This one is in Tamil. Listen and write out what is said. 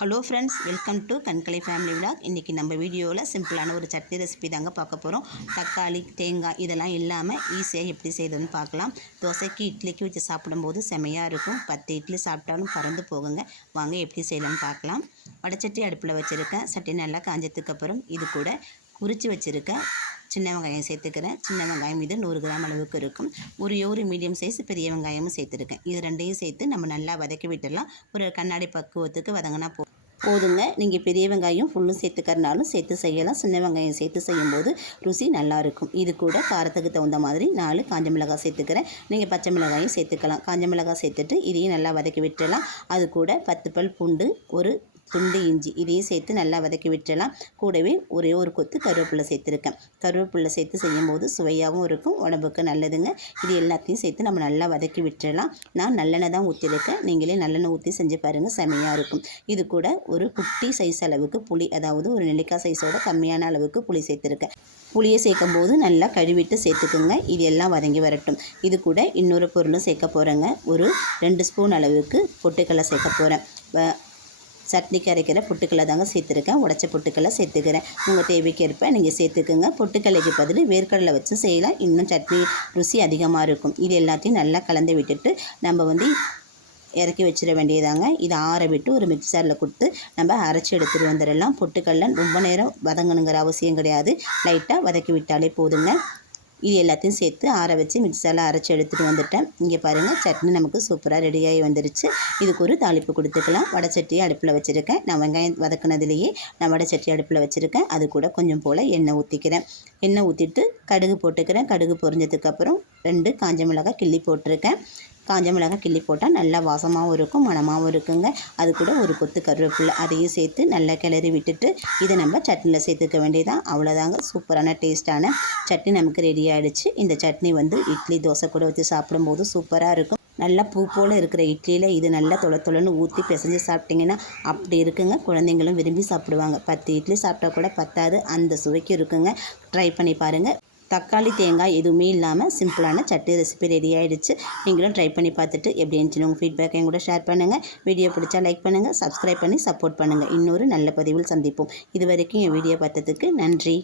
ஹலோ ஃப்ரெண்ட்ஸ் வெல்கம் டு கண்கலை ஃபேமிலி விலாக் இன்றைக்கி நம்ம வீடியோவில் சிம்பிளான ஒரு சட்னி ரெசிபி தாங்க பார்க்க போகிறோம் தக்காளி தேங்காய் இதெல்லாம் இல்லாமல் ஈஸியாக எப்படி செய்யுதுன்னு பார்க்கலாம். தோசைக்கு இட்லிக்கு வச்சு சாப்பிடும்போது செமையாக இருக்கும். பத்து இட்லி சாப்பிட்டாலும் பறந்து போகுங்க. வாங்க எப்படி செய்யலாம்னு பார்க்கலாம். வடச்சட்டி அடுப்பில் வச்சுருக்கேன். சட்டி நல்லா காஞ்சதுக்கப்புறம் இது கூட உரித்து வச்சுருக்கேன் சின்ன வெங்காயம் சேர்த்துக்கிறேன். சின்ன வெங்காயம் இது நூறு கிராம் அளவுக்கு இருக்கும். ஒரு ஒரு மீடியம் சைஸ் பெரிய வெங்காயமும் சேர்த்துருக்கேன். இது ரெண்டையும் சேர்த்து நம்ம நல்லா வதக்கி விட்டுடலாம். ஒரு கண்ணாடி பக்குவத்துக்கு வதங்கினா போ போதுங்க. நீங்கள் பெரிய வெங்காயம் ஃபுல்லும் சேர்த்துக்கறனாலும் சேர்த்து செய்யலாம். சின்ன வெங்காயம் சேர்த்து செய்யும்போது ருசி நல்லாயிருக்கும் இது கூட காரத்துக்கு தகுந்த மாதிரி நாலு காஞ்ச மிளகாய் சேர்த்துக்கிறேன். நீங்கள் பச்சை மிளகாயும் சேர்த்துக்கலாம். காஞ்ச மிளகாய் சேர்த்துட்டு இதையும் நல்லா வதக்கி விட்டுடலாம் அது கூட பத்து பல் பூண்டு ஒரு துண்டு இஞ்சி இதையும் சேர்த்து நல்லா வதக்கி விட்டுடலாம் கூடவே ஒரே ஒரு கொத்து கருவேப்பிலை சேர்த்துருக்கேன். கருவேப்பிலை சேர்த்து செய்யும்போது சுவையாகவும் இருக்கும் உடம்புக்கு நல்லதுங்க. இது எல்லாத்தையும் சேர்த்து நம்ம நல்லா வதக்கி விட்டுடலாம் நான் நல்லெண்ணெய் தான் ஊற்றிருக்கேன் நீங்களே நல்லெண்ணெய் ஊற்றி செஞ்சு பாருங்கள் செமையாக இருக்கும். இது கூட ஒரு குட்டி சைஸ் அளவுக்கு புளி அதாவது ஒரு நெல்லிக்காய் சைஸோட கம்மியான அளவுக்கு புளி சேர்த்துருக்கேன். புளியை சேர்க்கும் போது நல்லா கழுவிட்டு சேர்த்துக்குங்க. இது எல்லாம் வதங்கி வரட்டும். இது கூட இன்னொரு பொருளும் சேர்க்க போகிறேங்க ஒரு ரெண்டு ஸ்பூன் அளவுக்கு பொட்டுக்கடலை சேர்க்க போகிறேன் சட்னிக்கு அரைக்கிற பொட்டுக்கடலை தாங்க சேர்த்துருக்கேன். உடச்ச பொட்டுக்கடலை சேர்த்துக்கிறேன். உங்கள் தேவைக்கேற்ப நீங்கள் சேர்த்துக்குங்க. பொட்டுக்கடலைக்கு பதில் வேர்க்கடலை வச்சு செய்யலாம். இன்னும் சட்னி ருசி அதிகமாக இருக்கும். இது எல்லாத்தையும் நல்லா கலந்து விட்டுட்டு நம்ம வந்து இறக்கி வச்சிட வேண்டியதாங்க. இதை ஆற விட்டு ஒரு மிக்சரில் கொடுத்து நம்ம அரைச்சி எடுத்துகிட்டு வந்துடலாம். பொட்டுக்கடலை ரொம்ப நேரம் வதங்கணுங்கிற அவசியம் கிடையாது. லைட்டாக வதக்கி விட்டாலே போதுங்க. இது எல்லாத்தையும் சேர்த்து ஆற வச்சு மிக்சரில் அரைச்சி எடுத்துகிட்டு வந்துட்டேன். இங்கே பாருங்கள் சட்னி நமக்கு சூப்பராக ரெடியாகி வந்துருச்சு. இதுக்கு ஒரு தாளிப்பு கொடுத்துக்கலாம். வடைச்சட்டியை அடுப்பில் வச்சுருக்கேன். நான் வெங்காயம் வதக்குனதுலேயே நான் வடைச்சட்டி அடுப்பில் வச்சுருக்கேன். அது கூட கொஞ்சம் போல் எண்ணெய் ஊற்றிக்கிறேன் எண்ணெய் ஊற்றிட்டு கடுகு போட்டுக்கிறேன். கடுகு பொரிஞ்சதுக்கப்புறம் ரெண்டு காஞ்ச மிளகாய் கிள்ளி போட்டிருக்கேன். காஞ்ச மிளகாய் கிள்ளி போட்டால் நல்லா வாசமாகவும் இருக்கும் மணமாகவும் இருக்குங்க. அது கூட ஒரு கொத்து கருவேப்பிலை அதையும் சேர்த்து நல்லா கிளறி விட்டுட்டு இதை நம்ம சட்னியில் சேர்த்துக்க வேண்டியதான் அவ்வளோதாங்க சூப்பரான டேஸ்ட்டான சட்னி நமக்கு ரெடி ஆகிடுச்சு இந்த சட்னி வந்து இட்லி தோசை கூட வச்சு சாப்பிடும்போது சூப்பராக இருக்கும். நல்லா பூ போல் இருக்கிற இட்லியில் இது நல்லா தொலை தொலைன்னு ஊற்றி பிசைஞ்சு சாப்பிட்டிங்கன்னா அப்படி இருக்குங்க. குழந்தைங்களும் விரும்பி சாப்பிடுவாங்க. பத்து இட்லி சாப்பிட்டா கூட பத்தாது. அந்த சுவைக்கு இருக்குங்க. ட்ரை பண்ணி பாருங்கள் தக்காளி தேங்காய் எதுவுமே இல்லாமல் சிம்பிளான சட்டு ரெசிபி ரெடி ஆகிடுச்சு நீங்களும் ட்ரை பண்ணி பார்த்துட்டு எப்படி இருந்துச்சுன்னு உங்கள் ஃபீட்பேக்கையும் கூட ஷேர் பண்ணுங்கள் வீடியோ பிடிச்சா லைக் பண்ணுங்கள் சப்ஸ்கிரைப் பண்ணி சப்போர்ட் பண்ணுங்கள் இன்னொரு நல்ல பதிவில் சந்திப்போம். இது வரைக்கும் என் வீடியோ பார்த்ததுக்கு நன்றி.